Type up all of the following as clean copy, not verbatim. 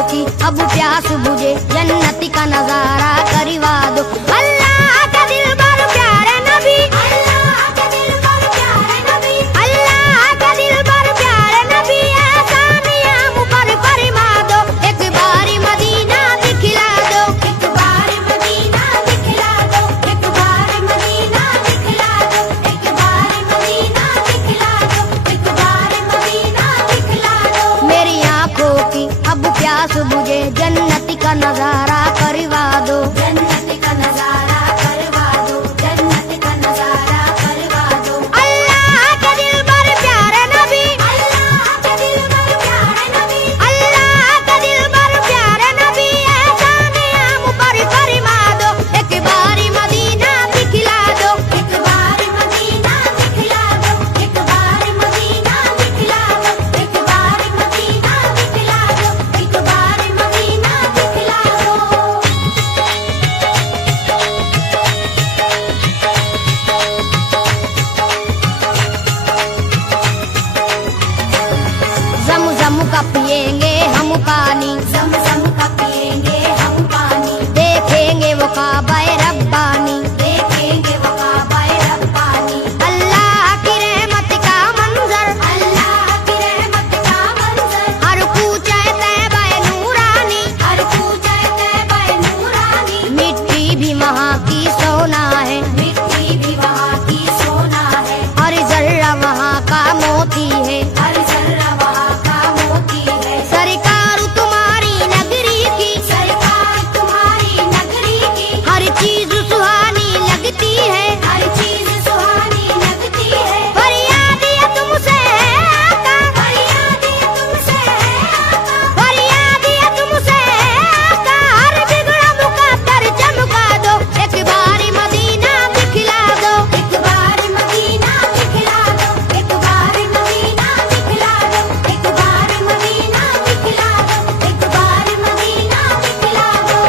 आंखों की अब प्यास बुझे, जन्नत का नजारा करवा दो। अल्लाह का दिलबर प्यारे नबी, अल्लाह का दिलबर प्यारे नबी, अल्लाह का दिलबर प्यारे नबी, आसानियां मुझ पर फरमा दो। एक बारी मदीना दिखला दो, एक बारी मदीना दिखला दो, एक बारी मदीना दिखला दो, एक बारी मदीना दिखला दो, एक बारी मदीना दिखला दो। मेरी आंखों की अब प्यास बुझे, जन्नत का नजारा करवा दो, जन्नत का नजारा करवा दो, जन्नत का नजारा करवा दो। अल्लाह के दिलबर प्यारे नबी, अल्लाह के दिलबर प्यारे नबी, अल्लाह के दिलबर प्यारे नबी, आसानियां मुझ पर फरमा दो। एक बारी मदीना दिखला दो, एक बारी मदीना दिखला दो, एक बारी मदीना दिखला दो, एक बारी मदीना दिखला दो, एक बारी मदीना दिखला दो। ज़म-ज़म का पिएंगे हम पानी, ज़म-ज़म का पिएंगे हम पानी, देखेंगे वो काबा-ए रब्बानी, देखेंगे वो काबा-ए रब्बानी। अल्लाह की रहमत का मंजर, अल्लाह की रहमत का मंजर, हर कूचे तैबा-ए नूरानी, हर कूचे तैबा-ए नूरानी। मिट्टी भी वहाँ की सोना है, मिट्टी भी वहाँ की सोना है, हर जर्रा वहाँ का मोती है, हर जर्रा वहाँ का मोती है। सरकार तुम्हारी नगरी की, सरकार तुम्हारी नगरी की, हर चीज सुहानी लगती है, हर चीज सुहानी लगती है। फरियाद ये तुमसे है आका, फरियाद ये तुमसे है आका, फरियाद ये तुमसे है आका, हर बिगड़ा मुकद्दर चमका दो। एक बारी मदीना दिखला दो, एक बारी मदीना दिखला दो, एक बारी मदीना दिखला दो, एक बारी मदीना दिखला दो, एक बारी मदीना दिखला दो।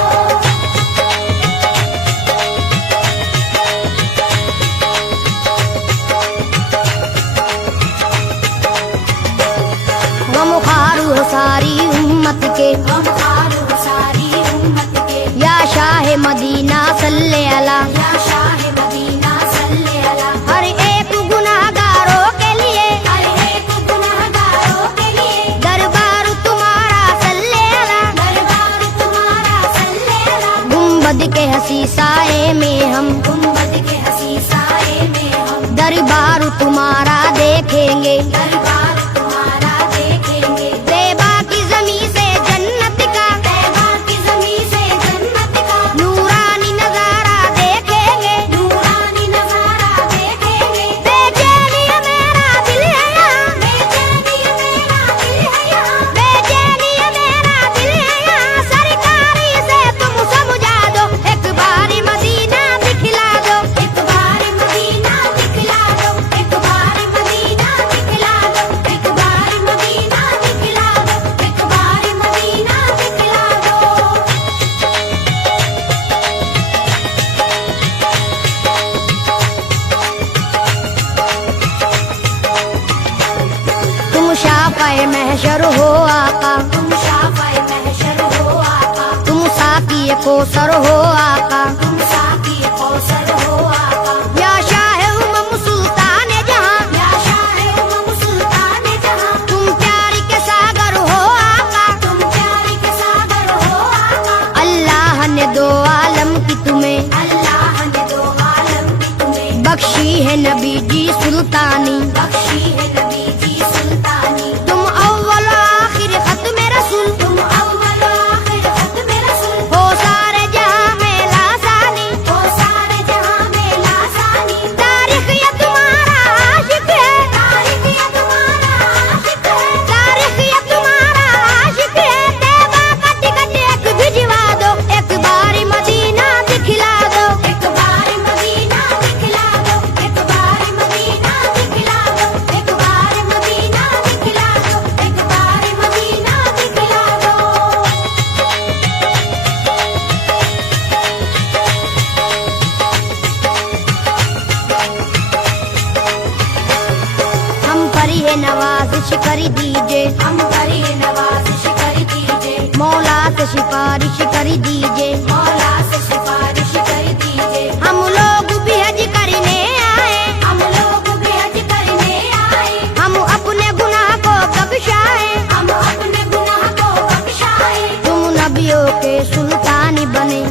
गमख्वार हो सारी उम्मत के, गमख्वार हो सारी उम्मत के, या शाह मदीना सल्ले अला, या शाह मदीना सल्ले अला। हर एक गुनाहगारों के लिए, हर एक गुनाहगारों के लिए, दरबार तुम्हारा सल्ले अला, दरबार तुम्हारा सल्ले अला। गुंबद के हसी साए में हम, गुंबद के हसी साए में हम, दरबार तुम्हारा देखेंगे, दरबार तुम्हारा देखेंगे। तैबा की ज़मीं से जन्नत का, तैबा की ज़मीं से जन्नत का, नूरानी नजारा देखेंगे, नूरानी नजारा देखेंगे। बेचैनी मेरा दिल है यहाँ, बेचैनी मेरा दिल है यहाँ, बेचैनी मेरा दिल है यहाँ, सरकारी से तुम समझा दो। एक बारी मदीना दिखला दो, एक बारी मदीना दिखला दो, एक बारी मदीना दिखला दो, एक बारी मदीना दिखला दो, एक बारी मदीना दिखला दो। तुम शाफ़ाए महशर हो आका, तुम शाफ़ाए महशर हो आका, तुम साक़ी कौसर हो आका, तुम साक़ी कौसर हो आका। या शाह उमम सुल्तान जहां, या शाह उमम सुल्तान जहां, तुम प्यार के सागर हो आका, तुम प्यार के सागर हो आका। अल्लाह ने दो आलम की तुम्हें, अल्लाह ने दो आलम की तुम्हें, बख्शी है नबी जी सुल्तानी, बख्शी है नबी जी सुल्तानी। तुम अव्वल आखिर खत्म रसूल, तुम अव्वल आखिर खत्म रसूल, हो सारे जहां में लासानी, हो सारे जहां में लासानी। तारीख ये तुम्हारा आशिक है, तारीख ये तुम्हारा आशिक है, तारीख ये तुम्हारा आशिक है। तैबा का टिकट एक भिजवा दो, एक बारी मदीना दिखला दो, एक बारी मदीना दिखला दो, एक बारी मदीना दिखला दो, एक बारी मदीना दिखला दो, एक बारी मदीना दिखला दो। हम पर ये नवाजिश कर दीजिए, हम पर ये नवाजिश कर दीजिए। मौला सिफारिश कर दीजिए, मौला से सिफारिश कर दीजिए। हम लोग भी हज करने आए, हम लोग भी हज करने आए, हम अपने गुनाह को बख्शाए, हम अपने गुनाह को बख्शाए। तुम नबियों के सुल्तान बने,